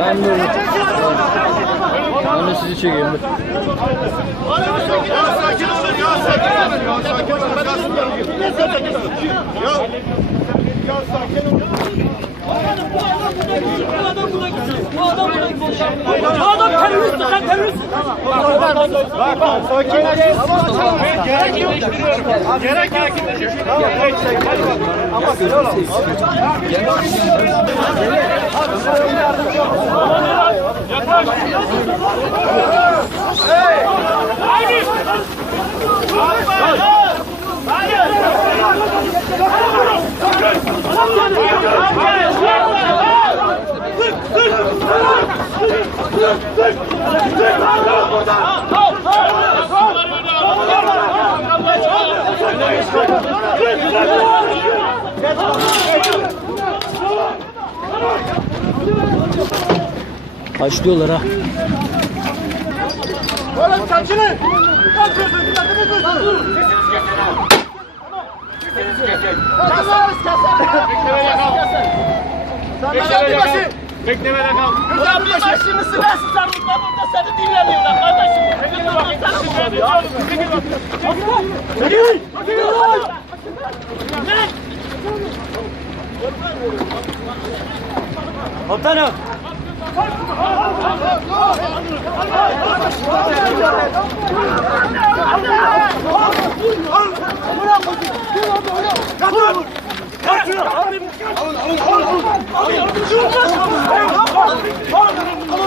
Ben de Ben de sizi çekeyim. olun. Ya sakin olun. Ya, ya sakin olun. Bu adam terörist, sen terörist. Bak bak, sakinleşin. Gerek yok. Gerek yok. Başlıyorlar ha. Oğlum sakin ol. Ne yapıyorsun? Dikkatini duysun. Keseriz, keseriz. Beklemede kal. Beklemede kal. Ya bir başımızı ben size burada burada seni dinlemiyorlar kardeşim. Çekil bakayım. Çekil bakayım. Çekil. Ne? Komutanım.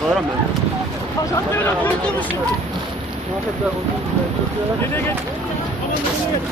Sağırım ben. Nereye geç? Bunun nereye geç?